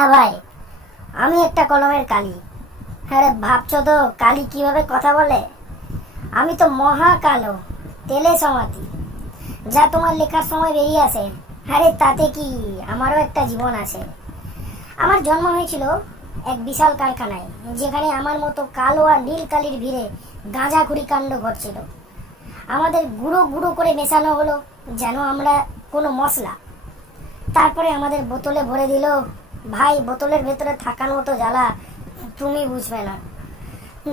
হ্যাঁ ভাই, আমি একটা কলমের কালি। আরে ভাবছো তো কালি কিভাবে কথা বলে? আমি তো মহা কালো, তেলে সমাতি। যা তোমার লেখার সময় বেরিয়ে আসে, আরে তাতে কি, আমারও একটা জীবন আছে। আমার জন্ম হয়েছিল এক বিশাল কারখানায়, যেখানে আমার মতো কালো আর নীল কালির ভিড়ে গাঁজাখুরি কাণ্ড ঘটছিল। আমাদের গুঁড়ো গুঁড়ো করে মেশানো হলো যেন আমরা কোনো মশলা। তারপরে আমাদের বোতলে ভরে দিল। ভাই, বোতলের ভেতরে থাকার মতো জ্বালা তুমি বুঝবে না।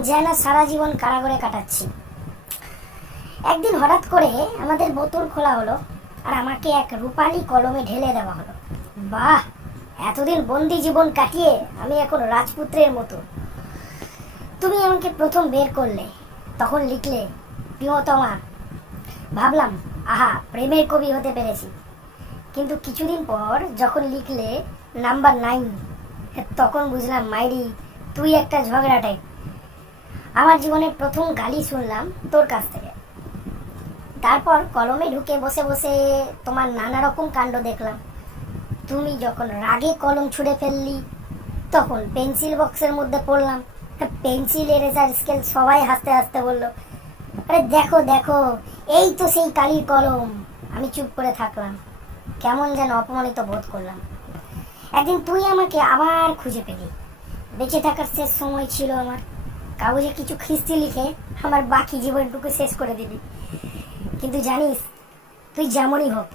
যেন সারা জীবন কারাগারে কাটাচ্ছি। একদিন হঠাৎ করে আমাদের বোতল খোলা হলো, আর আমাকে এক রূপালী কলমে ঢেলে দেওয়া হলো। বাহ, এতদিন বন্দি জীবন কাটিয়ে আমি এখন রাজপুত্রের মতো। তুমি আমাকে প্রথম বের করলে, তখন লিখলে প্রিয়তমা। ভাবলাম, আহা, প্রেমের কবি হতে পেরেছি। কিন্তু কিছুদিন পর যখন লিখলে নাম্বার 9, তখন বুঝলাম মাইরি, তুই একটা ঝগড়া টাইপ। আমার জীবনের প্রথম গালি শুনলাম তোর কাছ থেকে। তারপর কলমে ঢুকে বসে বসে তোমার নানা রকম কাণ্ড দেখলাম। তুমি যখন রাগে কলম ছুঁড়ে ফেললি, তখন পেন্সিল বক্সের মধ্যে পড়লাম। পেন্সিল, এরেজার, স্কেল সবাই হাসতে হাসতে বললো, আরে দেখো দেখো, এই তো সেই কালির কলম। আমি চুপ করে থাকলাম, কেমন যেন অপমানিত বোধ করলাম। একদিন তুই আমাকে আবার খুঁজে পেলি। বেঁচে থাকার শেষ সময় ছিল আমার, কাগজে কিছু খিস্তি লিখে আমার বাকি জীবনটুকু শেষ করে দিবি। কিন্তু জানিস, তুই যেমনই হোক,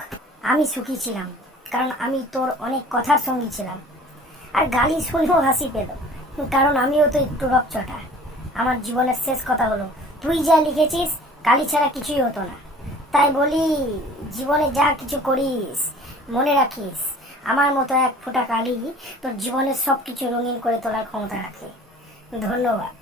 আমি সুখী ছিলাম, কারণ আমি তোর অনেক কথার সঙ্গী ছিলাম। আর গালি শুনেও হাসি পেল, কারণ আমিও তো একটু রকচটা। আমার জীবনের শেষ কথা হলো, তুই যা লিখেছিস কালি ছাড়া কিছুই হতো না। তাই বলি, জীবনে যা কিছু করিস মনে রাখিস, আমার মতো এক ফোঁটা কালি তোর জীবনের সব কিছু রঙিন করে তোলার ক্ষমতা রাখে। ধন্যবাদ।